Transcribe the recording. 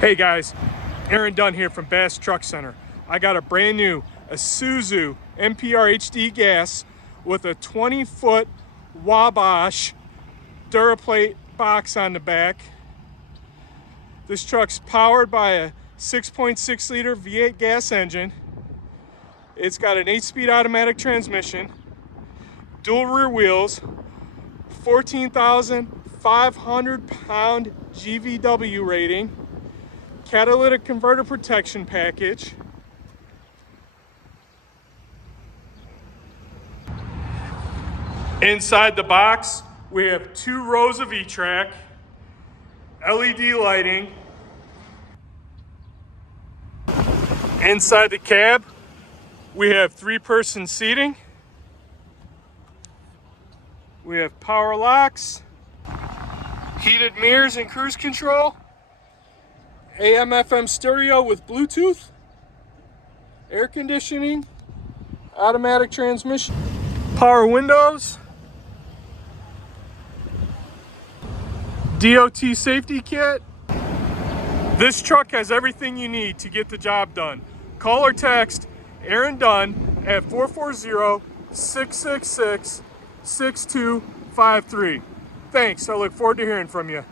Hey guys, Aaron Dunn here from Bass Truck Center. I got a brand new Isuzu NPR HD gas with a 20-foot WABASH DURAPLATE box on the back. This truck's powered by a 6.6 liter V8 gas engine. It's got an 8-speed automatic transmission, dual rear wheels, 14,500 pound GVWR rating, catalytic converter protection package. Inside the box, we have 2 rows of E-track, LED lighting. Inside the cab, we have 3-person seating. We have power locks, heated mirrors and cruise control, AM/FM stereo with Bluetooth, air conditioning, automatic transmission, power windows, DOT safety kit. This truck has everything you need to get the job done. Call or text Aaron Dunn at 440-666-6253. Thanks, I look forward to hearing from you.